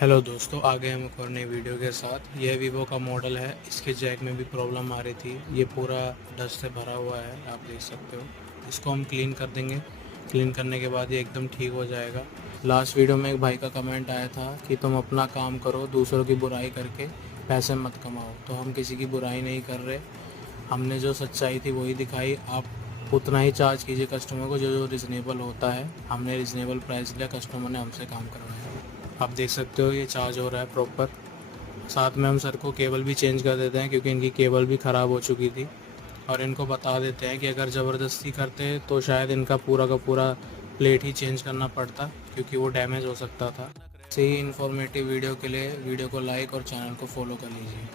Hello दोस्तों, आ गए हम एक और नई वीडियो के साथ। यह वीवो का मॉडल है। इसके जैक में भी प्रॉब्लम आ रही थी। ये पूरा डस्ट से भरा हुआ है, आप देख सकते हो। इसको हम क्लीन कर देंगे। क्लीन करने के बाद ये एकदम ठीक हो जाएगा। लास्ट वीडियो में एक भाई का कमेंट आया था कि तुम अपना काम करो, दूसरों की बुराई करके पैसे मत कमाओ। तो हम किसी की बुराई नहीं कर रहे। हमने जो सच्चाई थी वही दिखाई। आप उतना ही चार्ज कीजिए कस्टमर को जो जो रिजनेबल होता है। हमने रिजनेबल प्राइस लिया, कस्टमर ने हमसे काम करवाया। आप देख सकते हो ये चार्ज हो रहा है प्रॉपर। साथ में हम सर को केबल भी चेंज कर देते हैं, क्योंकि इनकी केबल भी ख़राब हो चुकी थी। और इनको बता देते हैं कि अगर ज़बरदस्ती करते तो शायद इनका पूरा का पूरा प्लेट ही चेंज करना पड़ता, क्योंकि वो डैमेज हो सकता था। ऐसे ही इन्फॉर्मेटिव वीडियो के लिए वीडियो को लाइक और चैनल को फॉलो कर लीजिए।